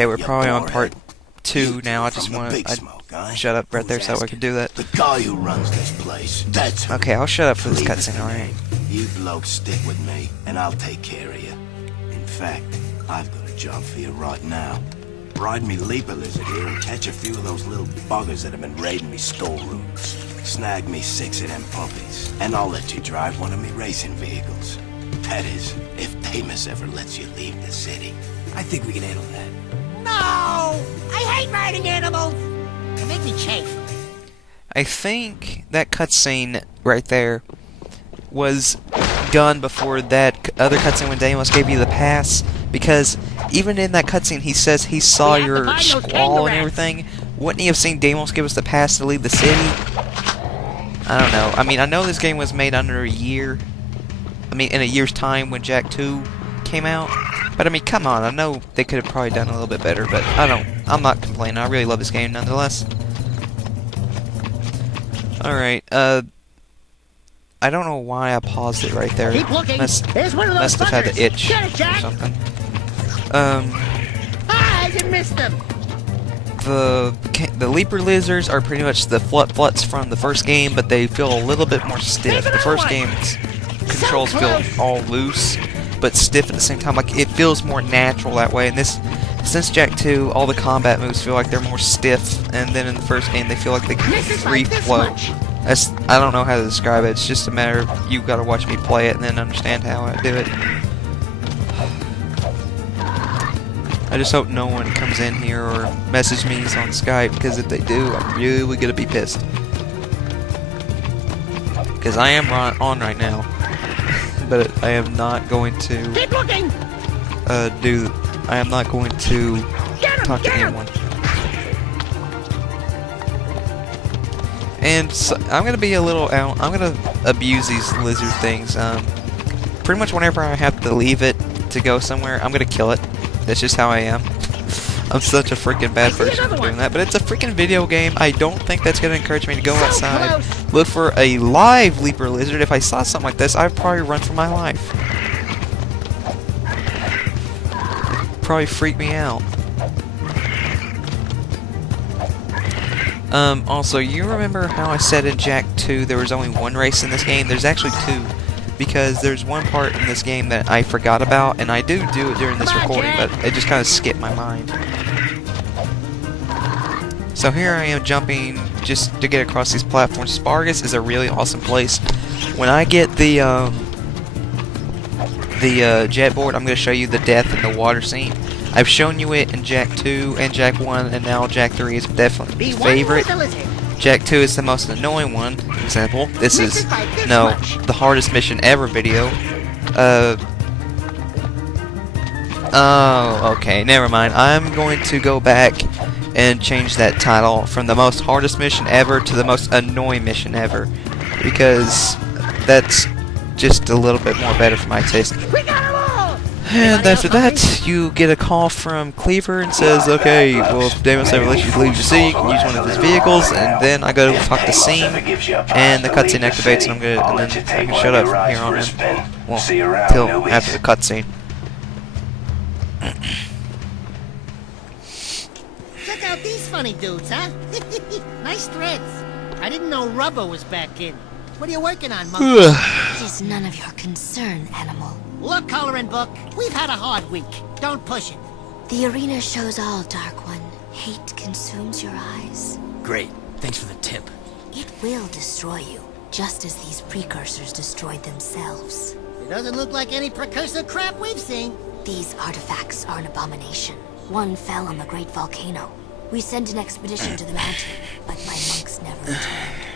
Okay, we're probably on part 2 now. I just want to shut up right there so I can do that. The guy who runs this place. That's who. Okay, I'll shut up for this cutscene, alright? You blokes stick with me, and I'll take care of you. In fact, I've got a job for you right now. Ride me leaper lizard here and catch a few of those little buggers that have been raiding me storerooms. Snag me 6 of them puppies, and I'll let you drive one of me racing vehicles. That is, if Damus ever lets you leave the city. I think we can handle that. No! I hate riding animals! They make me chafe. I think that cutscene right there was done before that other cutscene when Deimos gave you the pass, because even in that cutscene he says he saw your squall and everything. Wouldn't he have seen Deimos give us the pass to leave the city? I don't know. I mean, I know this game was made under a year. I mean, in a year's time when Jak 2 came out. But I mean, come on. I know they could have probably done a little bit better, but I'm not complaining. I really love this game nonetheless. Alright, I don't know why I paused it right there. Keep looking. Must There's one of those have had the itch Get it, or Jak. something. Ah, you missed them. The leaper lizards are pretty much the fluts from the first game, but they feel a little bit more stiff. The first game's controls feel all loose, but stiff at the same time. Like, it feels more natural that way. And since Jak 2, all the combat moves feel like they're more stiff, and then in the first game they feel like they can free flow. I don't know how to describe it. It's just a matter of you gotta watch me play it and then understand how I do it. I just hope no one comes in here or messages me on Skype, because if they do, I'm really gonna be pissed. Because I am on right now, but I am not going to Keep looking. I am not going to talk to anyone. And so, I'm gonna be a little out. I'm gonna abuse these lizard things. Pretty much whenever I have to leave it to go somewhere, I'm gonna kill it. That's just how I am. I'm such a freaking bad person for doing that. But it's a freaking video game. I don't think that's gonna encourage me to go outside, look for a live leaper lizard. If I saw something like this, I'd probably run for my life. It'd probably freak me out. Also, you remember how I said in Jak 2 there was only one race in this game? There's actually 2, because there's one part in this game that I forgot about, and I do it during this recording, but it just kind of skipped my mind. So here I am jumping just to get across these platforms. Spargus is a really awesome place. When I get the jet board, I'm going to show you the death in the water scene. I've shown you it in Jak 2 and Jak 1, and now Jak 3 is definitely my favorite. Jak 2 is the most annoying one. Example, this is, no, the hardest mission ever video. Oh, okay, never mind. I'm going to go back and change that title from the most hardest mission ever to the most annoying mission ever, because that's just a little bit more better for my taste. And after that, you get a call from Cleaver and says, okay, well, if Deimos ever lets you leave the city, you can use one of his vehicles. And then I go to talk to Seam, and the cutscene activates, and then I can shut up from here on in. Well, till after the cutscene. Check out these funny dudes, huh? Nice threads. I didn't know rubber was back in. What are you working on, monkey? It is none of your concern, animal. Look, coloring book, we've had a hard week. Don't push it. The arena shows all, Dark One. Hate consumes your eyes. Great. Thanks for the tip. It will destroy you, just as these precursors destroyed themselves. It doesn't look like any precursor crap we've seen. These artifacts are an abomination. One fell on the great volcano. We sent an expedition to the mountain, but my monks never returned.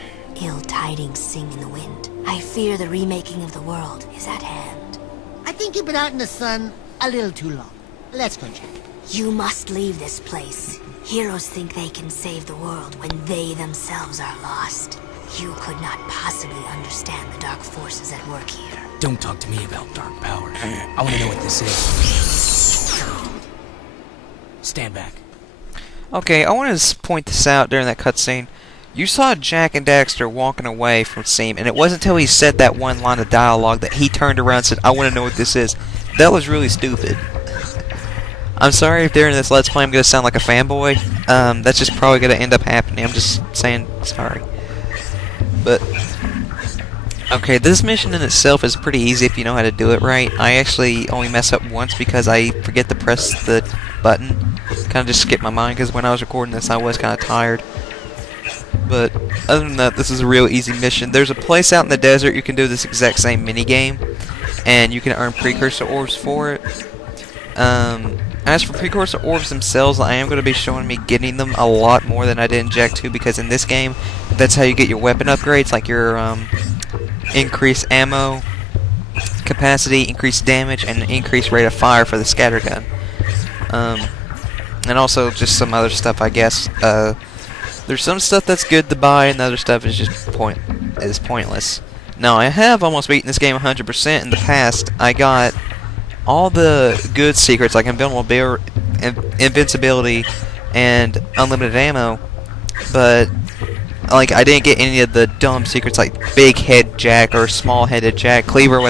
Ill tidings sing in the wind. I fear the remaking of the world is at hand. I think you've been out in the sun a little too long. Let's go, Jak. You must leave this place. Heroes think they can save the world when they themselves are lost. You could not possibly understand the dark forces at work here. Don't talk to me about dark powers. I want to know what this is. Stand back. Okay, I want to point this out during that cutscene. You saw Jak and Daxter walking away from Seam, and it wasn't until he said that one line of dialogue that he turned around and said, I want to know what this is. That was really stupid. I'm sorry if during this Let's Play I'm gonna sound like a fanboy. That's just probably gonna end up happening. I'm just saying sorry. But okay, this mission in itself is pretty easy if you know how to do it right. I actually only mess up once because I forget to press the button. Kind of just skip my mind because when I was recording this I was kind of tired. But other than that, this is a real easy mission. There's a place out in the desert you can do this exact same mini game, and you can earn precursor orbs for it. As for precursor orbs themselves, I am going to be showing me getting them a lot more than I did in Jack 2, because in this game, that's how you get your weapon upgrades, like your increased ammo capacity, increased damage, and increased rate of fire for the scatter gun. And also just some other stuff, I guess. There's some stuff that's good to buy, and the other stuff is just pointless. Now, I have almost beaten this game 100% in the past. I got all the good secrets, like invincibility and unlimited ammo, but like I didn't get any of the dumb secrets like big head Jack or small headed Jack, Cleaver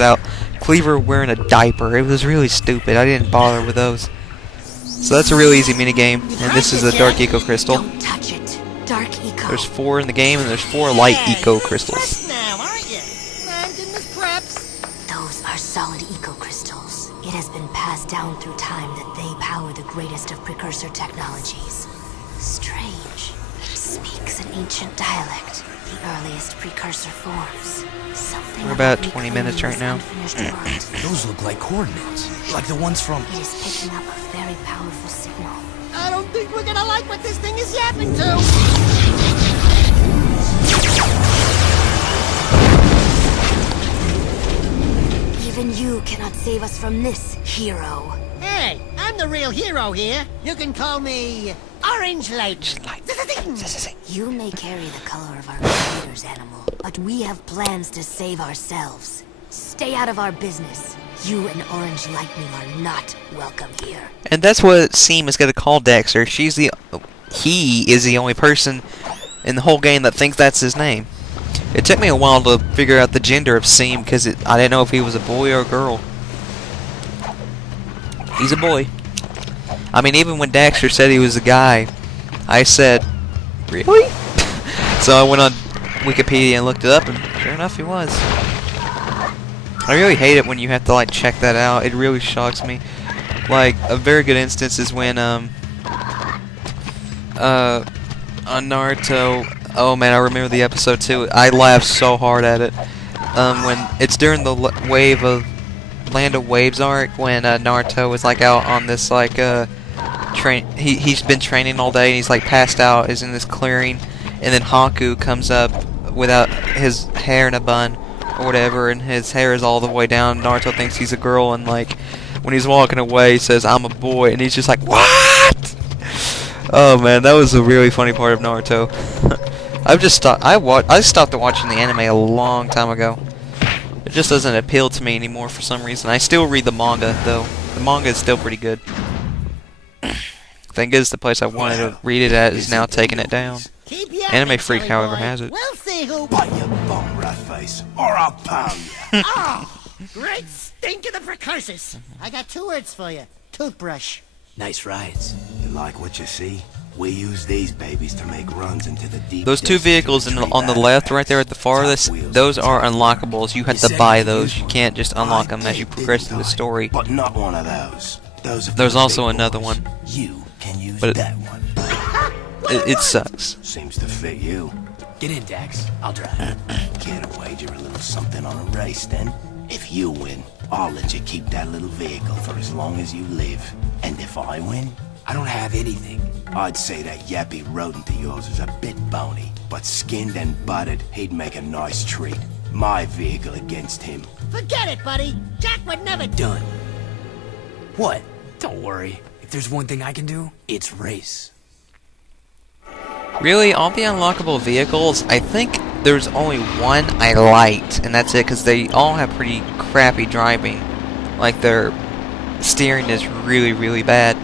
wearing a diaper. It was really stupid. I didn't bother with those. So that's a real easy minigame, and this is a Dark Eco Crystal. Don't touch it. Dark Eco. There's 4 in the game, and there's 4 Light Eco Crystals. Fresh now, aren't you? Man, goodness preps. Those are solid eco crystals. It has been passed down through time that they power the greatest of precursor technologies. Strange. It speaks an ancient dialect, the earliest precursor forms. Something We're about about 20 minutes right now. unfinished art. Those look like coordinates. Like the ones from... It is picking up a very powerful signal. I don't think we're gonna like what this thing is yapping to. Even you cannot save us from this, hero. Hey, I'm the real hero here. You can call me Orange Light. You may carry the color of our creator's animal, but we have plans to save ourselves. Stay out of our business. You and Orange Lightning are not welcome here. And that's what Seam is going to call Dexter. He is the only person in the whole game that thinks that's his name. It took me a while to figure out the gender of Seam because I didn't know if he was a boy or a girl. He's a boy. I mean, even when Dexter said he was a guy, I said, really? So I went on Wikipedia and looked it up, and sure enough, he was. I really hate it when you have to like check that out. It really shocks me. Like a very good instance is when on Naruto. Oh man, I remember the episode too. I laughed so hard at it. When it's during the Land of Waves arc, when Naruto was like out on this like he's been training all day and he's like passed out, is in this clearing, and then Haku comes up without his hair in a bun or whatever, and his hair is all the way down. Naruto thinks he's a girl, and like when he's walking away he says, "I'm a boy," and he's just like, what? Oh man, that was a really funny part of Naruto. I stopped watching the anime a long time ago. It just doesn't appeal to me anymore for some reason. I still read the manga though. The manga is still pretty good. Thing is, the place I wanted to read it at is now taking it down. Keep yapping, Anime Freak, silly however, boy. has it. We'll see who. Bite your bum, rat face, or I'll pound you. Oh, great stink of the precursors. I got 2 words for you. Toothbrush. Nice rides. You like what you see? We use these babies to make runs into the deep. Those 2 vehicles on the left, right there at the farthest, those are unlockables. You have to buy those. You can't just unlock them as you progress through the story. But not one of those. Those are for There's the also big another boys. one. You can use But that one. It sucks. Seems to fit you. Get in, Dax. I'll drive. Care to wager a little something on a race, then? If you win, I'll let you keep that little vehicle for as long as you live. And if I win, I don't have anything. I'd say that yappy rodent of yours is a bit bony, but skinned and buttered, he'd make a nice treat. My vehicle against him. Forget it, buddy. Jack would never. Done. What? Don't worry. If there's one thing I can do, it's race. Really, all the unlockable vehicles, I think there's only one I liked, and that's it, because they all have pretty crappy driving. Like, their steering is really, really bad.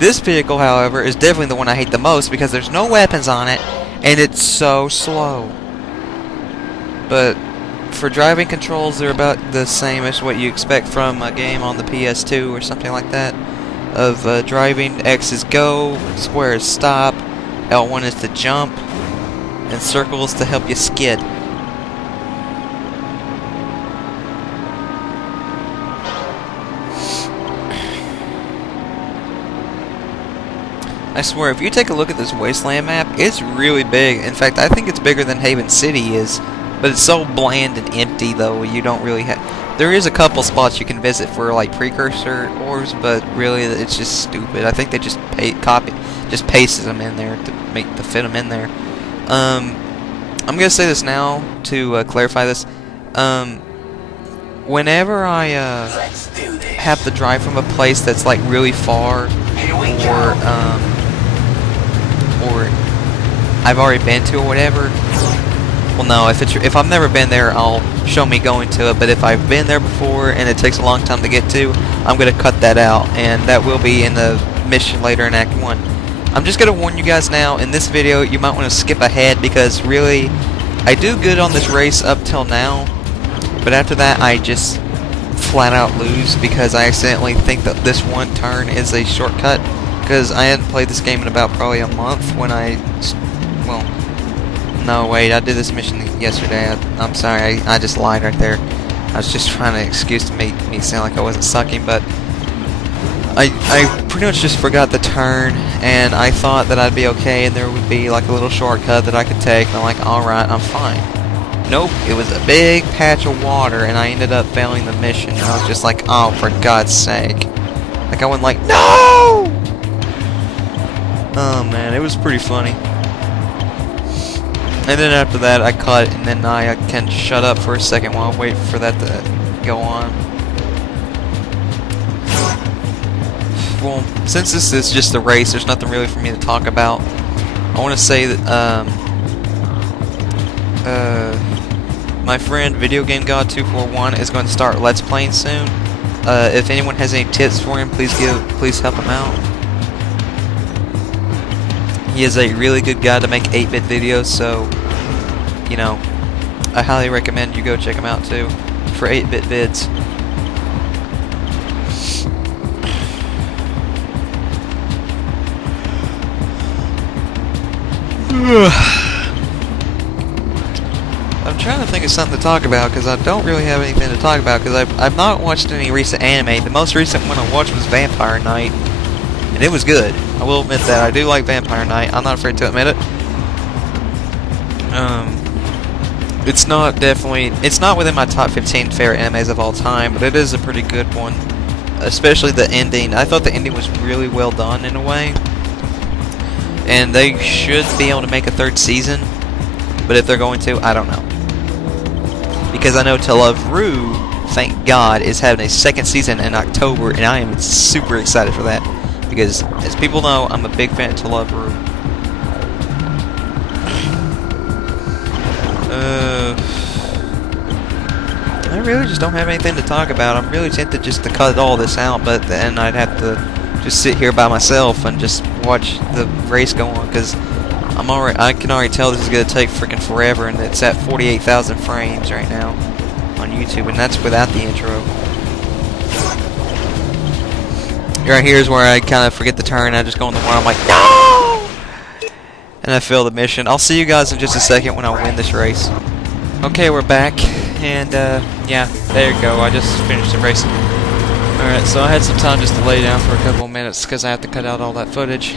This vehicle, however, is definitely the one I hate the most, because there's no weapons on it, and it's so slow. But for driving controls, they're about the same as what you expect from a game on the PS2 or something like that. of driving. X is go, square is stop, L1 is to jump, and circle is to help you skid. I swear, if you take a look at this Wasteland map, it's really big. In fact, I think it's bigger than Haven City is. But it's so bland and empty, though, you don't really have... There is a couple spots you can visit for, like, precursor ores, but really, it's just stupid. I think they just pasted them in there to fit them in there. I'm gonna say this now to clarify this. Whenever I have to drive from a place that's, like, really far, or I've already been to or whatever. Well, no, if I've never been there, I'll show me going to it. But if I've been there before and it takes a long time to get to, I'm gonna cut that out, and that will be in the mission later in Act 1. I'm just gonna warn you guys now. In this video, you might want to skip ahead because really, I do good on this race up till now, but after that, I just flat out lose because I accidentally think that this one turn is a shortcut. Because I hadn't played this game in about probably a month when well, no, wait, I did this mission yesterday. I'm sorry, I just lied right there. I was just trying to excuse to make me sound like I wasn't sucking, but I pretty much just forgot the turn, and I thought that I'd be okay, and there would be like a little shortcut that I could take, and I'm like, alright, I'm fine. Nope, it was a big patch of water, and I ended up failing the mission, and I was just like, oh, for God's sake. Like, I went like, no! Oh man, it was pretty funny. And then after that, I cut, and then I can shut up for a second while I wait for that to go on. Well, since this is just a race, there's nothing really for me to talk about. I want to say that my friend Video Game God 241 is going to start Let's Playing soon. If anyone has any tips for him, please help him out. He is a really good guy to make 8-bit videos, so, you know, I highly recommend you go check him out too, for 8-bit vids. I'm trying to think of something to talk about, because I don't really have anything to talk about, because I've not watched any recent anime. The most recent one I watched was Vampire Knight, and it was good. I will admit that. I do like Vampire Knight. I'm not afraid to admit it. It's not within my top 15 favorite animes of all time, but it is a pretty good one. Especially the ending. I thought the ending was really well done in a way. And they should be able to make a third season, but if they're going to, I don't know. Because I know To Love Ru, thank God, is having a second season in October, and I am super excited for that. Because, as people know, I'm a big fan of To Love Ru. I really just don't have anything to talk about. I'm really tempted just to cut all this out, but then I'd have to just sit here by myself and just watch the race go on, because I can already tell this is going to take freaking forever, and it's at 48,000 frames right now on YouTube, and that's without the intro. Right here is where I kind of forget the turn. I just go in the one. I'm like, no! And I fail the mission. I'll see you guys in just a second when I win this race. Okay, we're back. And, yeah, there you go. I just finished the race. Alright, so I had some time just to lay down for a couple of minutes because I have to cut out all that footage.